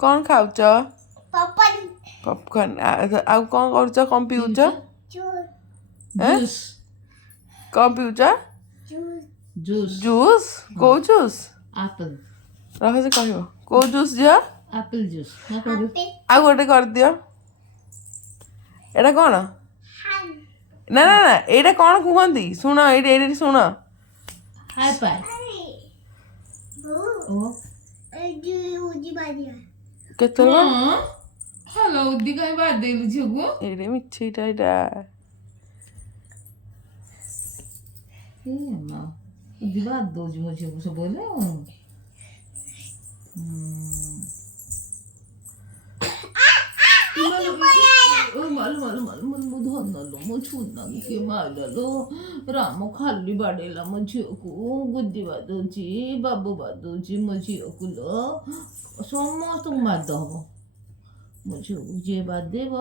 କ'ଣ ଖାଉଛ? Popcorn popcorn. ଆଉ କ'ଣ କରୁଛ? କ'ଣ ପିଉଛ? ଜୁସ୍ କ'ଣ ପିଉଛ? Juice juice? କୋଉ ଜୁସ୍? ଆପଲ୍ ରହ ସେ କହିବ। କୋଉ ଜୁସ୍ ଝିଅ? ଆପଲ୍ ଜୁସ୍ ଆଉ ଗୋଟେ କରିଦିଅ। ଏଇଟା କ'ଣ? ନା ନା ନା ଏଇଟା କ'ଣ କୁହନ୍ତି? ଶୁଣ ଏଇଠି ଏଇଠି ଶୁଣ। ହାଇ ପାଇ ଓ କେତେବେଳେ ହ୍ୟାଲୋ ଉଦି କାହିଁ ବାଦ ଦେଇଲୁ ଝିଅକୁ ଏଇଟା ମିଛେଇଟା ଏଇଟା। ଉଦି ବାଦ ଦଉଛି ମୋ ଝିଅକୁ ସବୁବେଳେ ମୋ ଛୁନା କିଏ ମାରିଲାଲୋ ରାମ ଖାଲି ବାଡ଼େଇଲା ମୋ ଝିଅକୁ ଗୁଦି ବାଦଉଛି ବାବୁ ବାଦଉଛି ମୋ ଝିଅକୁ ଲୋ ସମସ୍ତଙ୍କୁ ମାଦ ହବ ମୋ ଝିଅକୁ ଯିଏ ବାଦେଇବ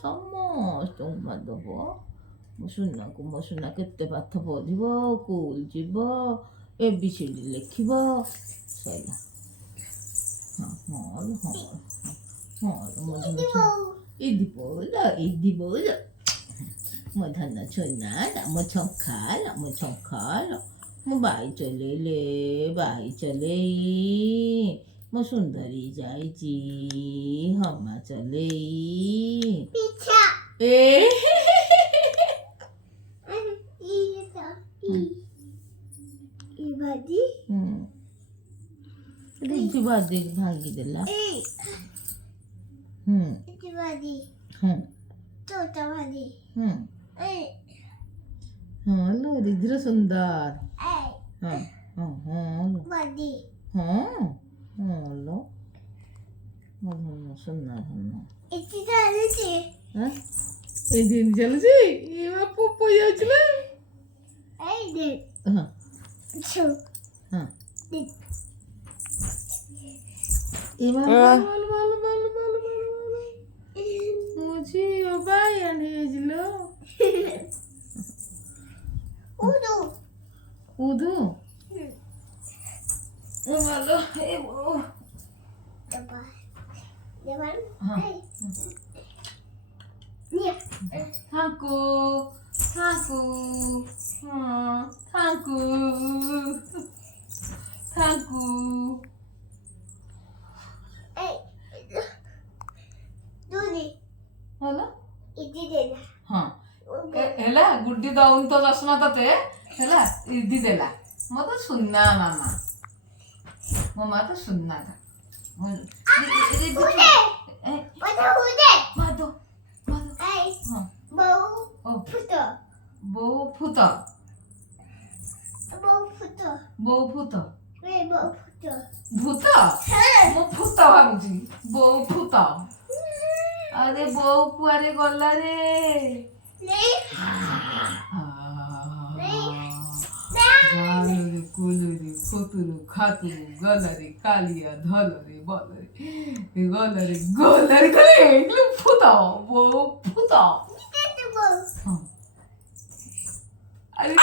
ସମସ୍ତଙ୍କୁ ମାଦ ହବ ମୋ ସୁନା କେତେ ପାଠ ପଢ଼ିବ ସ୍କୁଲ ଯିବ ABCD ଲେଖିବ ସଇଲା ଇଦି ବୋଲ ମୋ ଧନ ଛୁନା ମୋ ଛଙ୍କାଳ ମୋ ବାଇ ଚଲେଇ ମୋ ସୁନ୍ଦରୀ ଯାଇଛି ହମା ଚଲେଇ ଏ ବାଦି ଭାଙ୍ଗିଦେଲା ହଁ ଲୋ ରିଧିର ସୁନ୍ଦର ହଁ ଲୋ ସୁନ୍ଦର ଏଠି ଚାଲୁଛି ପୋପ ଯାଉଛି ନା ମୋ ଝିଅ ବାୟାଣ ହେଇଯିଲ ଉଧୁ ମାଲୋ ଏ ବୋ ଥାଙ୍କୁ ହେଲା ଗୁଡି ଦଉନି ତ ଚଷମା ତତେ ହେଲା ଇଦି ଦେଲା ମୋ ତ ସୁନା ମାମା ମୋ ମା ତ ସୁନା ବୋଉ ଫୁତ ଭୂତ ମୁଁ ଫୁତ ଭାବୁଛି ବୋଉ ଫୁତ ଆରେ ବୋଉ କୁଆରେ ଗଲା ରେ କୁଲୁରି ଖୁତୁରୁ ଖାତୁରୁ ଗଲାରେ କାଳିଆ ଧଲରେ ବଲରେ ଗଲାରେ ଗଲେ ଫୁତ ବୋଉ ଫୁତ ଆରେ